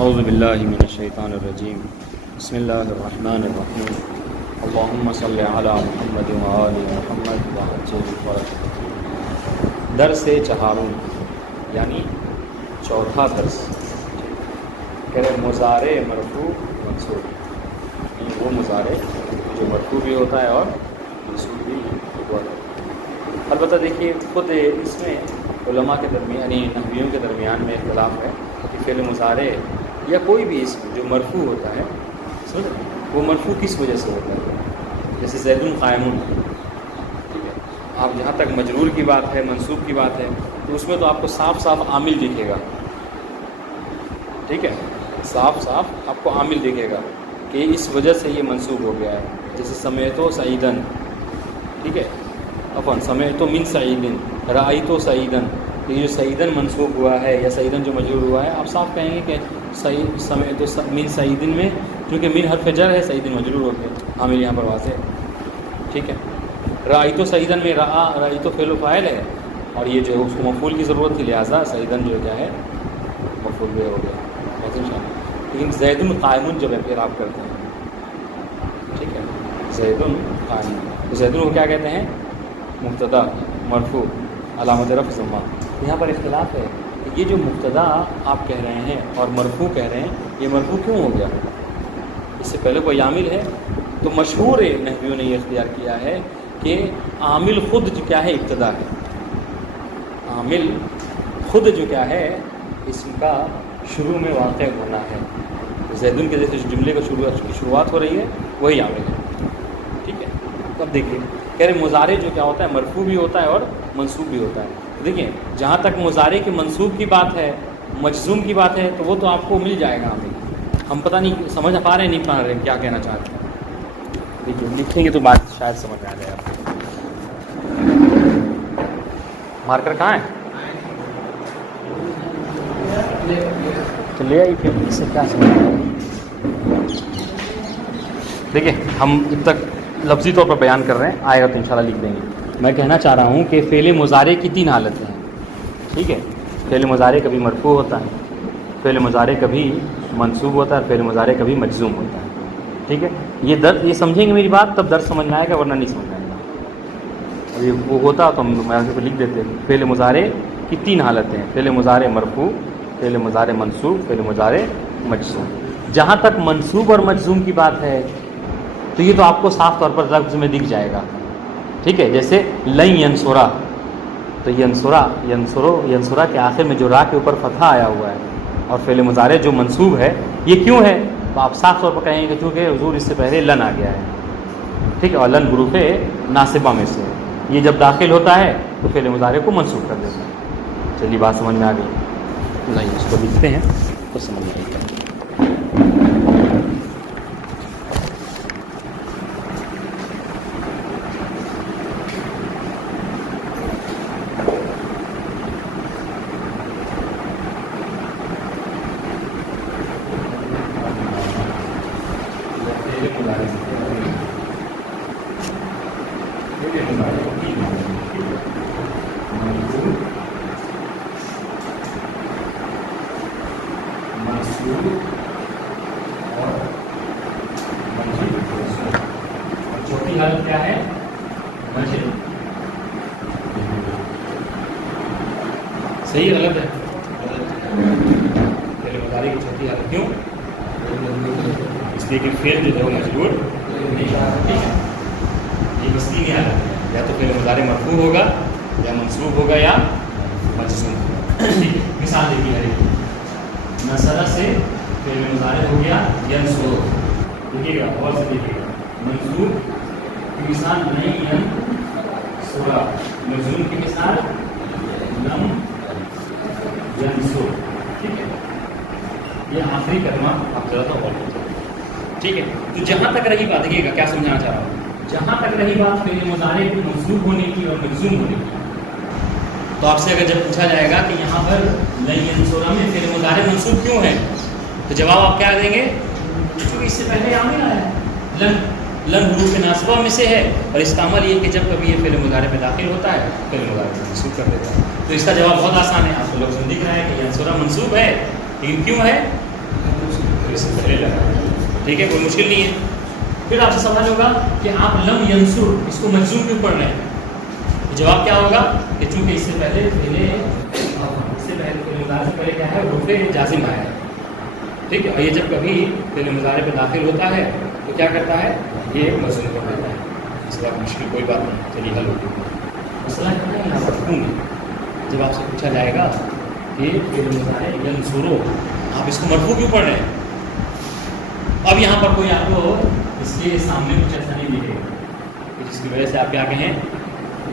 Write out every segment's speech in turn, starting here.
اعوذ باللہ من الشیطان الرجیم بسم اللہ الرحمن الرحیم اللہم صلی علی محمد وآل محمد وعجل فرج۔ درس چہارم یعنی چوتھا درس کہ مضارع مرفوع منصوب، یعنی وہ مضارع جو مرفوع بھی ہوتا ہے اور منصوب بھی ہوتا ہے۔ البتہ دیکھیے خود اس میں علماء کے درمیان یعنی نحویوں کے درمیان میں اختلاف ہے کہ فعل مضارع یا کوئی بھی اسم جو مرفوع ہوتا ہے وہ مرفوع کس وجہ سے ہوتا ہے۔ جیسے زید قائم، ٹھیک ہے، آپ جہاں تک مجرور کی بات ہے، منصوب کی بات ہے، تو اس میں تو آپ کو صاف صاف عامل دکھے گا، ٹھیک ہے، صاف صاف آپ کو عامل دکھے گا کہ اس وجہ سے یہ منصوب ہو گیا ہے۔ جیسے سمیتو سعیدن، ٹھیک ہے، عفواً سمیتو من سعیدن، رأیتو سعیدن، یہ جو سعیدن منصوب ہوا ہے یا سعیدن جو مجرور ہوا ہے، آپ صاف کہیں گے کہ سمیتو من سعیدن میں کیونکہ من حرف جر ہے، سعیدن مجرور ہو گیا، عامل یہاں پر واضح ہے، ٹھیک ہے۔ رأیتو سعیدن میں رأیتو فعل و فاعل ہے اور یہ جو اس کو مفعول کی ضرورت تھی، لہٰذا سعیدن جو کیا ہے مفعول بھی ہو گیا۔ لیکن زید قائم جب اعراب کرتے ہیں، ٹھیک ہے، زید قائم، تو زید کو کیا کہتے ہیں؟ مبتدا مرفوع علامت رفع ضمہ۔ یہاں پر اختلاف ہے کہ یہ جو مبتدا آپ کہہ رہے ہیں اور مرفوع کہہ رہے ہیں، یہ مرفوع کیوں ہو گیا؟ اس سے پہلے کوئی عامل ہے؟ تو مشہور نحویوں نے یہ اختیار کیا ہے کہ عامل خود جو کیا ہے ابتدا ہے، عامل خود جو کیا ہے اسم کا شروع میں واقع ہونا ہے۔ زیدن کے جیسے جملے کا شروعات ہو رہی ہے وہی عامل ہے، ٹھیک ہے۔ اب دیکھیے کہہ رہے مضارع جو کیا ہوتا ہے مرفوع بھی ہوتا ہے اور منصوب بھی ہوتا ہے۔ دیکھیں جہاں تک مضارع کے منصوب کی بات ہے، مجزوم کی بات ہے، تو وہ تو آپ کو مل جائے گا عامل۔ ہم پتہ نہیں سمجھ پا رہے ہیں نہیں پا رہے کیا کہنا چاہتے ہیں، دیکھیے لکھیں گے تو بات شاید سمجھ آ جائے آپ کو۔ مارکر کہاں ہے؟ تو لے آئی پھر اس سے کیا سمجھ آ رہا ہے؟ دیکھیے ہم اب تک لفظی طور پر بیان کر رہے ہیں، آئے گا تو انشاءاللہ لکھ دیں گے۔ میں کہنا چاہ رہا ہوں کہ فعل مضارع کی تین حالتیں ہیں، ٹھیک ہے۔ فعل مضارع کبھی مرفوع ہوتا ہے، فعل مضارع کبھی منصوب ہوتا ہے، فعل مضارع کبھی مجزوم ہوتا ہے، ٹھیک ہے۔ یہ سمجھیں گے میری بات تب درس سمجھ میں آئے گا، ورنہ نہیں سمجھ آئے گا۔ اور یہ وہ ہوتا تو ہم آگے پہ لکھ دیتے۔ فعل مضارع کی تین حالتیں ہیں، فعل مضارع مرفوع، فعل مضارع منصوب، فعل مضارع مجزوم۔ جہاں تک منصوب اور مجزوم کی بات ہے تو یہ تو آپ کو صاف طور پر لفظ میں دکھ جائے گا، ٹھیک ہے۔ جیسے لن ینصرا، تو ینصرا کے آخر میں جو را کے اوپر فتحہ آیا ہوا ہے اور فعل مضارع جو منصوب ہے، یہ کیوں ہے؟ تو آپ صاف طور پر کہیں گے چونکہ حضور اس سے پہلے لن آ گیا ہے، ٹھیک ہے، اور لن حروف ناصبہ میں سے یہ جب داخل ہوتا ہے تو فعل مضارع کو منصوب کر دیتا ہے۔ چلیے بات سمجھ میں آ گئی، نہیں اس کو لکھتے ہیں تو سمجھ میں آئے گا۔ چوتھی حالت کیا ہے؟ مجزوم۔ صحیح غلط ہے؟ فعل مضارع کی چوتھی حالت کیوں؟ اس لیے کہ فعل جو ہے وہ مجرور نہیں ہے، یہ بس تین حالت ہے، یا تو فعل مضارع مرفوع ہوگا یا منصوب ہوگا یا مجزوم ہوگا۔ مثال دیکھیے ہر ایک، نصرہ سے فعل مضارع ہو گیا ینصر، دیکھیے گا غور سے دیکھیے گا، منصوب کی مثال نہیں ینصر، مجزوم کی مثال لم ینصر، ٹھیک ہے۔ یہ آخری کلمہ آپ ذرا تو غور کریں، ٹھیک ہے۔ تو جہاں تک رہی بات، دیکھیے گا کیا سمجھانا چاہ رہا ہوں، جہاں تک رہی بات فعل مضارع کی منصوب ہونے کی اور مجزوم ہونے کی، تو آپ سے اگر جب پوچھا جائے گا کہ یہاں پر لن ینصر میں فعل مضارع منصوب کیوں ہے، تو جواب آپ کیا دیں گے؟ کیونکہ اس سے پہلے عامل آیا ہے، لن حروف ناصبہ میں سے ہے، اور اس کا عمل یہ کہ جب کبھی یہ فعل مضارع میں داخل ہوتا ہے فعل مضارع کو منصوب کر دیتا ہے۔ تو اس کا جواب بہت آسان ہے، آپ کو لفظ دکھ رہا ہے کہ ینصر منصوب ہے، لیکن کیوں ہے؟ تو اس سے پہلے لگا. ٹھیک ہے, کوئی مشکل نہیں ہے. پھر آپ سے سوال ہوگا کہ آپ لم ینصر اس کو مجزوم کیوں پڑھ رہے ہیں؟ جواب کیا ہوگا کہ چونکہ اس سے پہلے فعل مضارع سے پہلے کیا ہے, حروف جازم آیا ہے. ٹھیک ہے, اور یہ جب کبھی فعل مضارع پہ داخل ہوتا ہے تو کیا کرتا ہے, یہ مجزوم کر دیتا ہے. اس کے بعد مشکل کوئی بات نہیں, چلیے حل ہوگی. مسئلہ کیا ہے یہاں پر ہے, جب آپ سے پوچھا جائے گا کہ فعل مضارع ینصر آپ اس کو مرفوع کیوں پڑھ رہے ہیں, اب یہاں پر کوئی آپ کو اس کے سامنے کچھ ایسا نہیں دکھے گا جس کی وجہ سے آپ کیا کہیں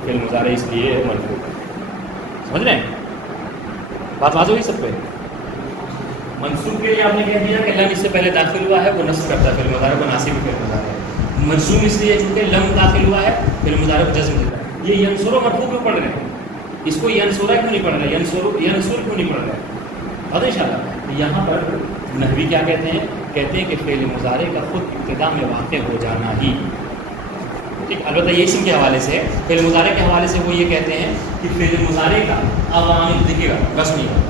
فعل مضارع اس لیے مرفوع. سمجھ رہے ہیں بات واضح ہوئی سب پہ؟ منصوب کے لیے آپ نے کہہ دیا کہ لم اس سے پہلے داخل ہوا ہے وہ نصب کرتا ہے فعل مضارع کو, ناصب فعل مضارع ہے. مجزوم اس لیے چونکہ لم داخل ہوا ہے فعل مضارع کو جزم دیتا ہے. یہ ینصر مرفوع کیوں پڑھ رہے ہیں, اس کو ینصر کیوں نہیں پڑھ رہے, ینصر کیوں نہیں پڑھ رہے, بات ان شاء اللہ. یہاں پر نحوی کیا کہتے ہیں کہ فعل مضارع کا خود ابتدا میں واقع ہو جانا ہی. ٹھیک, البتہ یہ اسم کے حوالے سے, فعل مضارع کے حوالے سے وہ یہ کہتے ہیں کہ فعل مضارع کا عوامل دیکھیے گا بس نہیں ہے.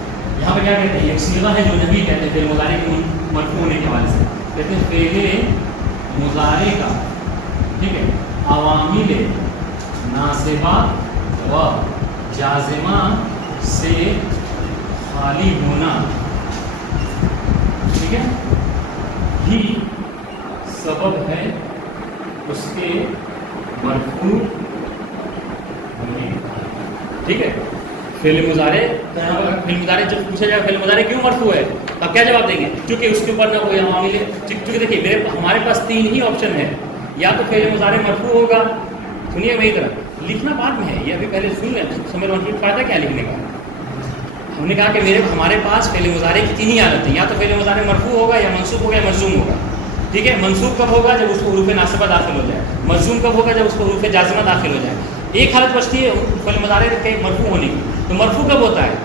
یہاں پہ کیا کہتے ہیں, ایک صیغہ ہے جو نحوی کہتے ہیں فعل مضارع کے مرفوع ہونے کے حوالے سے, کہتے ہیں فعل مضارع کا, ٹھیک ہے, عوامل ناصبہ و جازمہ سے خالی ہونا, ٹھیک ہے, ہی سبب ہے اس کے مرفوع ہونے. ٹھیک ہے, فعل مضارع جب پوچھا جائے فعل مضارع کیوں مرفوع ہے تو آپ کیا جواب دیں گے, کیونکہ اس کے اوپر نہ کوئی عوامل ہے. کیونکہ دیکھیے ہمارے پاس 3 ہی آپشن ہے, یا تو فعل مضارع مرفوع ہوگا, سنیے میری طرح, لکھنا بعد میں ہے, یہ ابھی پہلے سن لیں, سمجھ لیں فائدہ کیا لکھنے کا. ہم نے کہا کہ ہمارے پاس فعل مضارع کی 3 ہی حالتیں, یا تو فعل مضارع مرفوع ہوگا, یا منصوب ہوگا, یا مجزوم ہوگا. ٹھیک ہے, منصوب کب ہوگا جب اس کو حروف ناصبہ داخل ہو جائے, مجزوم کب ہوگا جب اس کو حروف جازمہ داخل ہو جائے. ایک حالت بچتی ہے فعل مضارع کے مرفوع ہونے کی, تو مرفوع کب ہوتا ہے,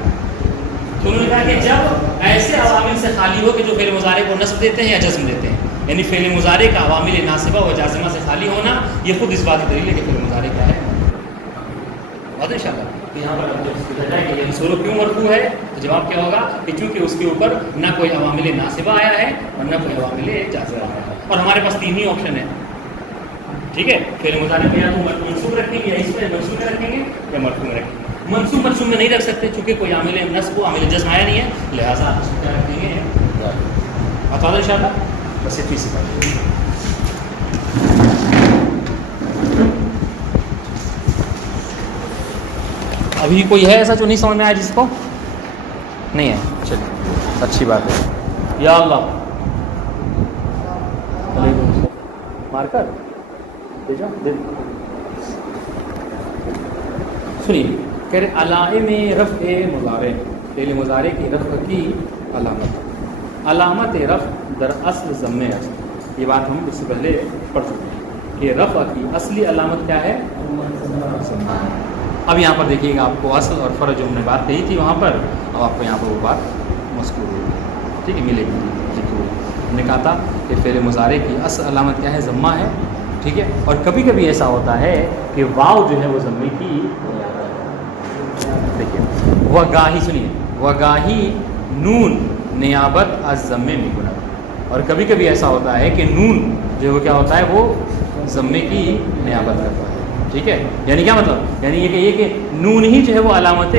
تو انہوں نے کہا کہ جب ایسے عوامل سے خالی ہو کہ جو فعل مضارع کو نصب دیتے ہیں یا جزم دیتے ہیں. یعنی فعل مضارع کا عوامل ناصبہ و جازمہ سے خالی ہونا یہ خود اس بات کی دلیل ہے کہ فعل مضارع کیا ہے. بہت ان شاء اللہ. تو یہاں پر جب پوچھا جائے کہ ینصر کیوں مرفوع ہے تو جواب کیا ہوگا کہ چونکہ اس کے اوپر نہ کوئی عوامل ناصبہ آیا ہے اور نہ کوئی عوامل جازمہ آیا ہے, اور ہمارے پاس 3 ہی آپشن ہیں. ٹھیک ہے, فعل مضارع میں یا تو منصوب رکھیں گے, یا اس میں منصوب میں رکھیں گے, یا مرفوع میں رکھیں گے. منصوب میں نہیں رکھ سکتے چونکہ کوئی عامل نصب و عامل جزم آیا نہیں ہے, لہٰذا آپ اس کو کیا رکھیں گے, بتا دیں ان شاء اللہ. بس اتنی سی بات. ابھی کوئی ہے ایسا جو نہیں سمجھ میں آیا جس کو نہیں ہے, چلیے اچھی بات ہے. یا اللہ مارکر دے جاؤ, سنیے, کہہ رہے علائم رفع مضارع, فعل مضارع کی رفع کی علامت رفع در اصل ضمہ ہے. یہ بات ہم اس سے پہلے پڑھ چکے ہیں کہ رفع کی اصلی علامت کیا ہے, ضمہ. اب یہاں پر دیکھیے گا آپ کو اصل اور فرع جو ہم نے بات کہی تھی وہاں پر, اب آپ کو یہاں پر وہ بات مذکور ہوگی, ٹھیک ہے, ملے گی. ہم نے کہا تھا کہ فعل مضارع کی اصل علامت کیا ہے, ضمہ ہے. ٹھیک ہے, اور کبھی کبھی ایسا ہوتا ہے کہ واو جو ہے وہ ضمے کی, دیکھیے وگاہی, سنیے وگاہی نون نیابت از ضمے میں گنا, اور کبھی کبھی ایسا ہوتا ہے کہ نون جو ہے وہ کیا ہوتا ہے, وہ ضمے کی نیابت کرتا ہے. ٹھیک ہے, یعنی کیا مطلب, یعنی یہ کہ نون ہی جو ہے وہ علامت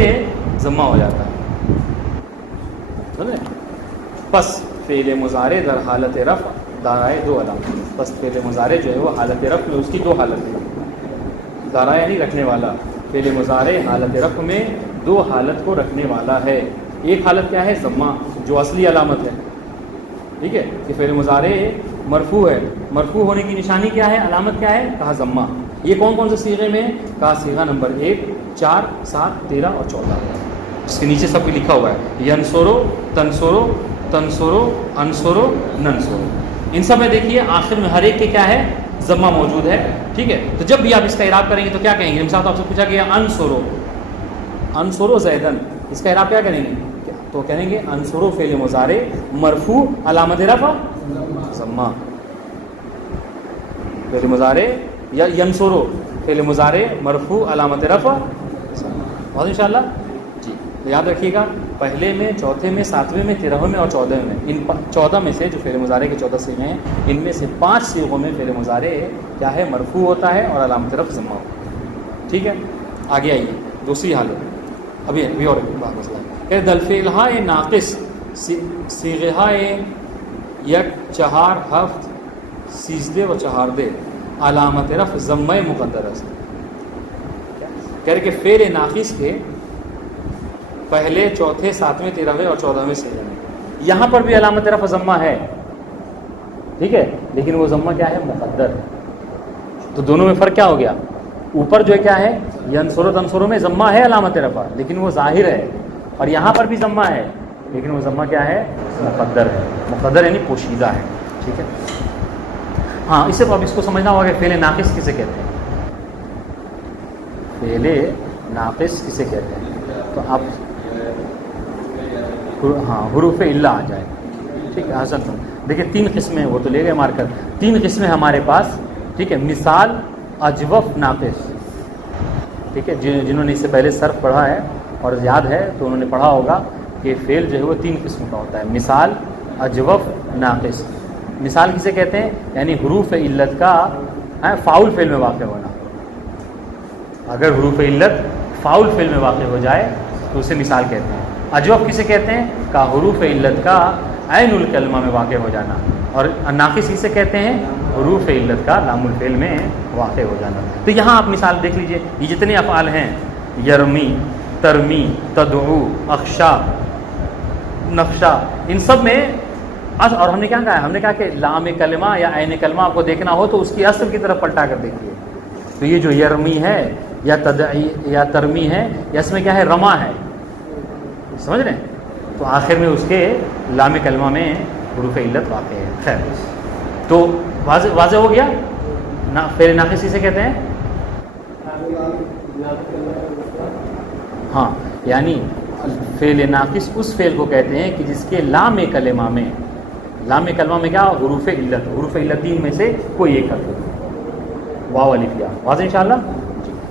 ضمہ ہو جاتا ہے. بس فعل مضارع در حالت رفع دارائے 2 علامت, بس فعل مضارع جو ہے وہ حالت رفع میں اس کی 2 حالتیں, دارائے یعنی رکھنے والا. فعل مضارع حالت رفع میں 2 حالت کو رکھنے والا ہے. ایک حالت کیا ہے, ضمہ, جو اصلی علامت ہے. ٹھیک ہے, کہ فعل مضارع مرفوع ہے, مرفوع ہونے کی نشانی کیا ہے, علامت کیا ہے, کہا ضمہ. یہ کون کون سے صیغے میں, کہا صیغہ نمبر 1, 4, 7, 13 اور 14, اس کے نیچے سب کو لکھا ہوا ہے, ینصرو, تنصرو, تنصرو, انصرو, ننصرو. ان سب میں دیکھیے آخر میں ہر ایک کے کیا ہے, ضمہ موجود ہے. ٹھیک ہے, تو جب بھی آپ اس کا اعراب کریں گے تو کیا کہیں گے, مثال آپ سے پوچھا گیا انصرو, انصرو زیدن, اس کا اعراب کیا کریں گے, تو کہیں گے انصرو فعل مضارع مرفوع علامت رفع ضمہ. فعل مضارع یا ینصرو فعل مضارع مرفوع علامت رفع ضمہ. بہت انشاءاللہ جی, تو یاد رکھیے گا. پہلے میں، چوتھے میں، ساتویں میں، 13ویں میں اور 14ویں میں، ان 14 میں سے جو فعل مضارع کے 14 صیغے ہیں، ان میں سے 5 صیغوں میں فعل مضارع کیا ہے؟ مرفوع ہوتا ہے اور علامت رفع ضمہ ہوتا ہے. ٹھیک ہے، آگے آئیے دوسری حالت. ابھی اور ایک بات مسئلہ ہے کہ دلفعلہائے ناقص صیغہائے یک، چہار، ہفت، سیزدے و چہاردے علامت رفع ضمہ مقدر است. کہہ رہے کہ فعل ناقص کے پہلے، چوتھے، ساتویں، 13ویں اور 14ویں صیغے میں یہاں پر بھی علامت رفع ضمہ ہے. ٹھیک ہے، لیکن وہ ضمہ کیا ہے؟ مقدر ہے. تو دونوں میں فرق کیا ہو گیا؟ اوپر جو ہے کیا ہے؟ ینصر و تنصر میں ضمہ ہے علامت رفع، لیکن وہ ظاہر ہے. اور یہاں پر بھی ضمہ ہے، لیکن وہ ضمہ کیا ہے؟ مقدر ہے. مقدر یعنی پوشیدہ ہے. ٹھیک ہے، ہاں اس سے اب اس کو سمجھنا ہوگا کہ فعل ناقص کسے کہتے ہیں. فعل ناقص کسے کہتے ہیں؟ تو آپ ہاں حروف الا آ جائے. ٹھیک ہے، حسن. دیکھیں 3 قسمیں، وہ تو لے گئے مارکر. 3 قسمیں ہمارے پاس. ٹھیک ہے، مثال، اجوف، ناقص. ٹھیک ہے، جنہوں نے اس سے پہلے صرف پڑھا ہے اور یاد ہے تو انہوں نے پڑھا ہوگا کہ فعل جو ہے وہ 3 قسم کا ہوتا ہے: مثال، اجوف، ناقص. مثال کسے کہتے ہیں؟ یعنی حروف علت کا فاؤل فعل میں واقع ہونا. اگر حروف علت فاؤل فعل میں واقع ہو جائے تو اسے مثال کہتے ہیں. اجوف کسے کہتے ہیں؟ کا حروف علت کا عین الکلمہ میں واقع ہو جانا. اور ناقص کسے کہتے ہیں؟ حروف علت کا لام الفعل میں واقع ہو جانا. تو یہاں آپ مثال دیکھ لیجئے، یہ جتنے افعال ہیں، یرمی، ترمی، تدعو، اخشا، نقشہ، ان سب میں اور ہم نے کیا کہا ہے؟ ہم نے کہا کہ لام کلمہ یا عین کلمہ آپ کو دیکھنا ہو تو اس کی اصل کی طرف پلٹا کر دیکھیے. تو یہ جو یرمی ہے یا تدعی یا ترمی ہے، یا اس میں کیا ہے؟ رما ہے. سمجھ رہے ہیں؟ تو آخر میں اس کے لام کلمہ میں حروف علت واقع ہے. خیر، تو واضح ہو گیا. فعل ناقص کسے کہتے ہیں؟ ہاں، یعنی فعل ناقص اس فعل کو کہتے ہیں کہ جس کے لام کلمہ میں کیا؟ حروف علت. حروف علت 3 میں سے کوئی ایک حرف. واو الف یا. واضح انشاءاللہ.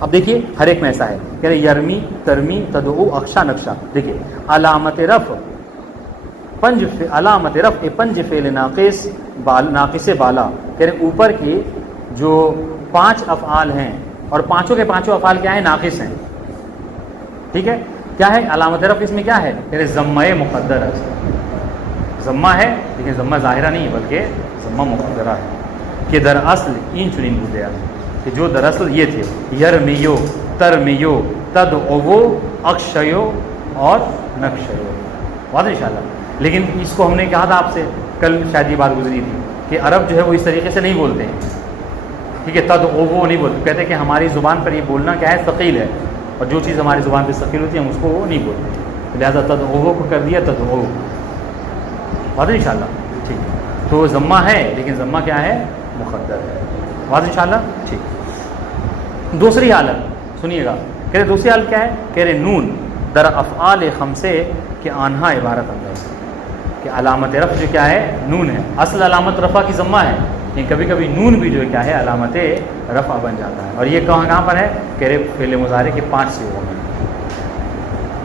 اب دیکھیے ہر ایک میں ایسا ہے کہ یرمی، ترمی، تدعو، اخشا، نقشہ. دیکھیے علامت رفع پنج فعل ناقص ناقص بالا. کہ اوپر کے جو 5 افعال ہیں اور پانچوں کے پانچوں افعال کیا ہیں؟ ناقص ہیں. ٹھیک ہے، کیا ہے علامت رفع؟ اس میں کیا ہے؟ کہ ضمہ مقدر ہے. ضمہ ہے لیکن ضمہ ظاہرہ نہیں بلکہ ضمہ مقدرہ ہے. کہ در اصل این چنین بودے، کہ جو دراصل یہ تھے: یرمیو، ترمیو، تدعو، اخشیو اور نقشیو. واضح انشاءاللہ. لیکن اس کو ہم نے کہا تھا آپ سے، کل شاید یہ بات گزری تھی کہ عرب جو ہے وہ اس طریقے سے نہیں بولتے ہیں. ٹھیک ہے، تدعو نہیں بولتے. کہتے ہیں کہ ہماری زبان پر یہ بولنا کیا ہے؟ ثقیل ہے، اور جو چیز ہماری زبان پہ ثقیل ہوتی ہے ہم اس کو وہ نہیں بولتے. لہٰذا تدعو کو کر دیا تدعو. واضح انشاءاللہ. ٹھیک ہے، تو ضمہ ہے لیکن ضمہ کیا ہے؟ مقدر ہے. واضح انشاءاللہ. ٹھیک. دوسری حالت سنیے گا. کہہ رہے دوسری حالت کیا ہے؟ کہہ رہے نون در افعال خمسے کہ آنہا عبارت اندر، کہ علامت رفع جو کیا ہے؟ نون ہے. اصل علامت رفع کی ضمہ ہے، لیکن کبھی کبھی نون بھی جو ہے کیا ہے؟ علامت رفع بن جاتا ہے. اور یہ کہاں پر ہے؟ کہہ رہے فعل مضارع کے 5 صیغوں میں.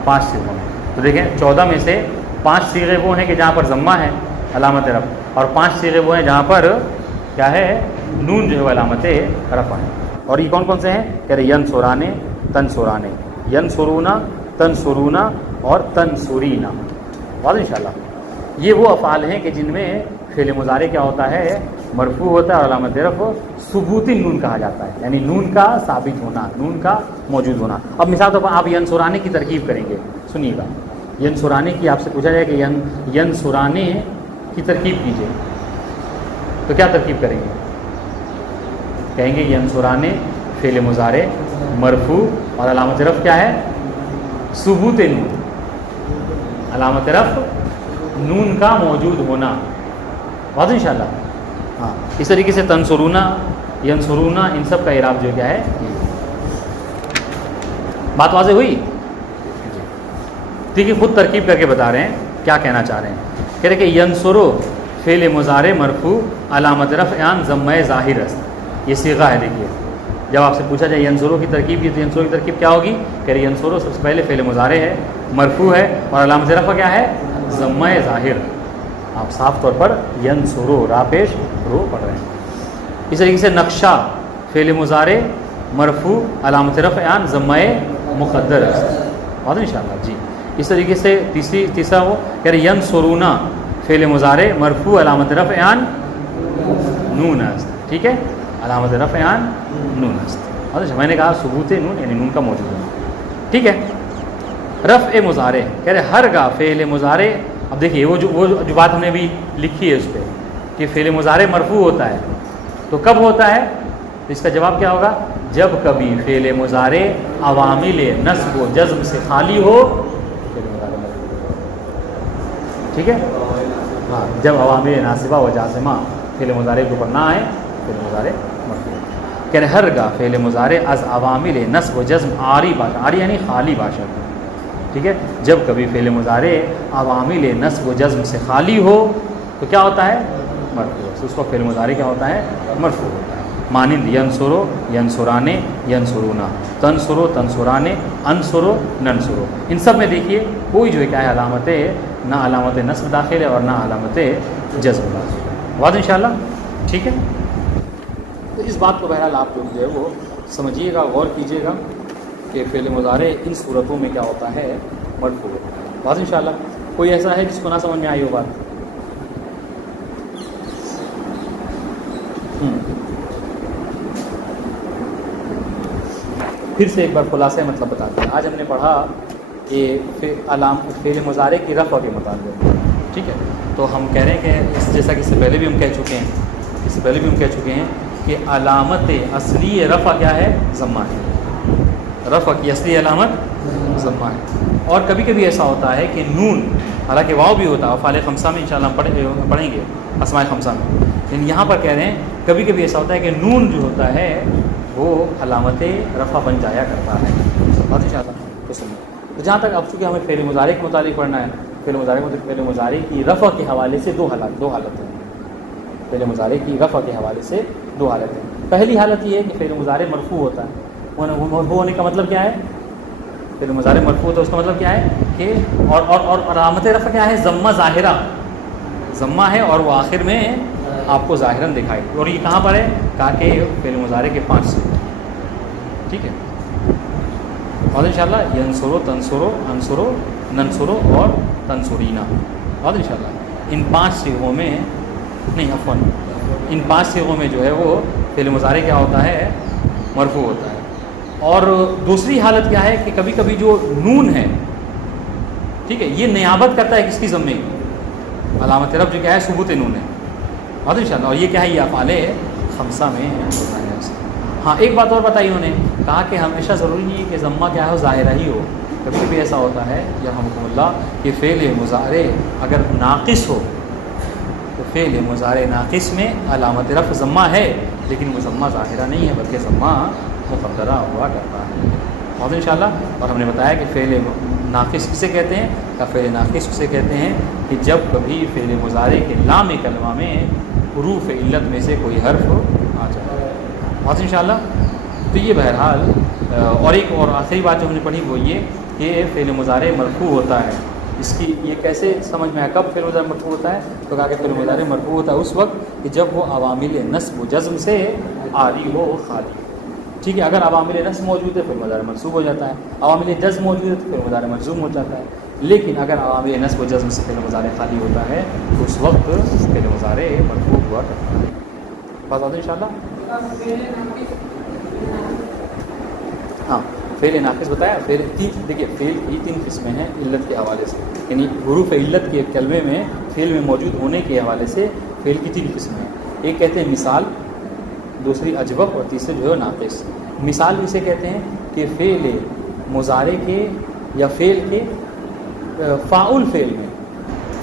5 صیغوں میں. تو دیکھیں 14 میں سے 5 صیغے وہ ہیں کہ جہاں پر ضمہ ہے علامت رفع، اور 5 صیغے وہ ہیں جہاں پر کیا ہے؟ نون جو ہے وہ علامت رفع ہے. اور یہ کون کون سے ہیں؟ کہہ رہے ینصرانے، تنصرانے، ینصرونا، تنصرونا اور تنصرینا. واضح انشاءاللہ. یہ وہ افعال ہیں کہ جن میں فعل مضارع کیا ہوتا ہے؟ مرفوع ہوتا ہے، اور علامت رفع ثبوتی نون کہا جاتا ہے، یعنی نون کا ثابت ہونا، نون کا موجود ہونا. اب مثال طور پر آپ ینصرانے کی ترکیب کریں گے. سنیے گا، ینصرانے کی آپ سے پوچھا جائے کہ ینصرانے کی ترکیب کیجیے، تو کیا ترکیب کریں گے؟ کہیں گے ینصرانے فعل مضارع مرفوع اور علامت رفع کیا ہے؟ ثبوت نون. علامت رفع نون کا موجود ہونا. واضح انشاءاللہ. ہاں، اس طریقے سے تنصرونا، ینصرونا، ان سب کا اعراب جو کیا ہے؟ بات واضح ہوئی؟ ٹھیک ہے، خود ترکیب کر کے بتا رہے ہیں کیا کہنا چاہ رہے ہیں. کہہ رہے کہ ینصرو فعل مضارع مرفوع علامت رفع عن ضمہ ظاہر است. یہ صیغہ ہے. دیکھیے جب آپ سے پوچھا جائے ینصرو کی ترکیب کی تو ینصرو کی ترکیب کیا ہوگی؟ کہ ینصرو سب سے پہلے فعل مضارع ہے، مرفوع ہے، اور علامت رفع کیا ہے؟ ضمہ ظاہر. آپ صاف طور پر ینصرو را پیش رو پڑھ رہے ہیں. اس طریقے سے نقشہ فعل مضارع مرفوع علامت رفع عن ضمہ مقدر ہے. بات ان شاء اللہ جی. اس طریقے سے تیسرا وہ کہ ینصرونا فعل مضارع مرفوع علامت رفع عن نون است. ٹھیک ہے، علامت رفع عن نون است. میں نے کہا ثبوت نون یعنی نون کا موجود ہونا. ٹھیک ہے. رفع مضارع کہہ رہے ہر گاہ فعل مضارع. اب دیکھیے وہ جو بات ہم نے بھی لکھی ہے اس پہ کہ فعل مضارع مرفوع ہوتا ہے تو کب ہوتا ہے؟ اس کا جواب کیا ہوگا؟ جب کبھی فعل مضارع عوامل نصب و جزم سے خالی ہو فعل مضارع مرفوع. ٹھیک ہے، ہاں جب عوامل ناصبہ و جازمہ فعل مضارع کے اوپر نہ آئے فعل مضارع مرفوع. کہ ہر گاہ فعل مضارع از عوامل نصب و جزم عاری باشد، عاری یعنی خالی باشد. ٹھیک ہے، جب کبھی فعل مضارع عوامل نصب و جزم سے خالی ہو تو کیا ہوتا ہے؟ مرفوع. اس وقت فعل مضارع کیا ہوتا ہے؟ مرفوع ہوتا ہے. مانند ینصرو ینصرانے ینصرونا، تنصرو تنصرانے انصرو ننصرو. ان سب میں دیکھیے کوئی جو ہے کیا ہے علامت نہ علامت نصب داخل ہے اور نہ علامت جزم داخل ہے. بات ان شاء اللہ ٹھیک ہے. تو اس بات کو بہرحال آپ لوگ جو ہے وہ سمجھیے گا، غور کیجیے گا کہ فعل مضارع ان صورتوں میں کیا ہوتا ہے؟ مرفوع ہوتا ہے. بات ان شاء اللہ. کوئی ایسا ہے جس کو نہ سمجھ میں آئی ہو بات؟ پھر سے ایک بار خلاصہ مطلب بتاتے ہیں. آج ہم نے پڑھا کہ فعل مضارع کی رفع کے متعلق. ٹھیک ہے، تو ہم کہہ رہے ہیں کہ جیسا کہ اس سے پہلے بھی ہم کہہ چکے ہیں کہ علامت اصلی رفع کیا ہے؟ ضمہ ہے. رفع کی اصلی علامت ضمہ ہے. اور کبھی کبھی ایسا ہوتا ہے کہ نون، حالانکہ واو بھی ہوتا ہے، افعال خمسہ میں انشاءاللہ ہم پڑھیں گے اسماء خمسہ میں، لیکن یہاں پر کہہ رہے ہیں کبھی کبھی ایسا ہوتا ہے کہ نون جو ہوتا ہے وہ علامت رفع بن جایا کرتا ہے. بات انشاءاللہ تو سنیں. تو جہاں تک اب چونکہ ہمیں فعل مضارع کے متعلق پڑھنا ہے، فعل مضارع کی رفع کے حوالے سے دو حالتیں ہیں. فعل مضارع کی رفع کے حوالے سے دو حالتیں. پہلی حالت یہ ہے کہ فعل مضارع مرفوع ہوتا ہے. مرفوع ہونے کا مطلب کیا ہے؟ فعل مضارع مرفوع ہوتا ہے اس کا مطلب کیا ہے کہ اور علامت رفع کیا ہے؟ ضمہ ظاہرہ. ضمہ ہے اور وہ آخر میں آپ کو ظاہراً دکھائے. اور یہ کہاں پر ہے؟ کہا کہ فعل مضارع کے 5 سے. ٹھیک ہے، اور انشاءاللہ ینصرو تنصرو انصرو ننصرو اور تنصرینا. اور انشاءاللہ ان 5 صیغوں میں ان 5 صیغوں میں جو ہے وہ فعل مضارع کیا ہوتا ہے؟ مرفوع ہوتا ہے. اور دوسری حالت کیا ہے کہ کبھی کبھی جو نون ہے، ٹھیک ہے، یہ نیابت کرتا ہے کس کی؟ ضمے کی. علامت رفع جو کیا ہے؟ ثبوت نون ہے. اور انشاءاللہ اور یہ کیا ہے؟ یہ افعال خمسہ میں ہوتا ہے. ہاں ایک بات اور بتائی انہوں نے، کہا کہ ہمیشہ ضروری نہیں ہے کہ ضمہ کیا ہو؟ ظاہرہ ہی ہو. کبھی کبھی ایسا ہوتا ہے یرحمکم اللہ کہ فعل مضارع اگر ناقص ہو تو فعل مضارع ناقص میں علامت رفع ضمہ ہے لیکن وہ ضمہ ظاہرہ نہیں ہے بلکہ ضمہ مقدرہ ہوا کرتا ہے. اور انشاءاللہ اور ہم نے بتایا کہ فعل ناقص کسے کہتے ہیں؟ کہ فعل ناقص اسے کہتے ہیں کہ جب کبھی فعل مضارع کے لام کلمہ میں حروف علت میں سے کوئی حرف آ جائے. اور انشاءاللہ تو یہ بہرحال اور ایک اور آخری بات جو ہم نے پڑھی وہ یہ کہ فعل مضارع مرفوع ہوتا ہے. اس کی یہ کیسے سمجھ میں آیا کب فعل مضارع مرفوع ہوتا ہے؟ تو کہا کہ فعل مضارع مرفوع ہوتا ہے اس وقت کہ جب وہ عوامل نصب و جزم سے عاری ہو، خالی. ٹھیک ہے، اگر عوامل نصب موجود ہے فعل مضارع منصوب ہو جاتا ہے، عوامل جزم موجود ہے تو فعل مضارع مجزوم ہو جاتا ہے. لیکن اگر عوامل نصب و جزم سے فعل مضارع خالی ہوتا ہے تو اس وقت فعل مضارع مرفوع ہوا کرتا ہے. بات آتا ہے انشاءاللہ. ہاں فعل ناقص بتایا. دیکھیے فعل کی 3 قسمیں ہیں علت کے حوالے سے، یعنی حروف علت کے کلمے میں فعل میں موجود ہونے کے حوالے سے فعل کی 3 قسمیں ہیں. ایک کہتے ہیں مثال، دوسری اجوف اور تیسری جو ہے ناقص. مثال اسے کہتے ہیں کہ فعل مضارع کے یا فعل کے فاعل فعل میں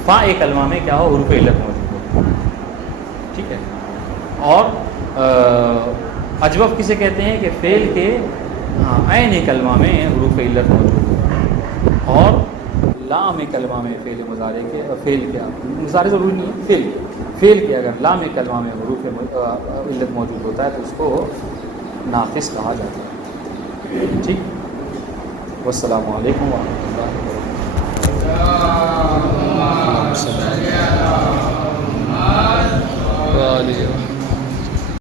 فا کلمہ میں کیا ہو؟ حروف علت موجود ہو. ٹھیک ہے. اور اجوف کسے کہتے ہیں کہ فعل کے عین کلمہ میں حروف علت موجود ہو. اور لام کلمہ میں فعل مضارع کے فعل کیا مضارع ضروری نہیں ہے، فعل کے اگر لام کلمہ میں حروف علت موجود ہوتا ہے تو اس کو ناقص کہا جاتا ہے. ٹھیک. والسلام علیکم ورحمۃ اللہ وبرکاتہ.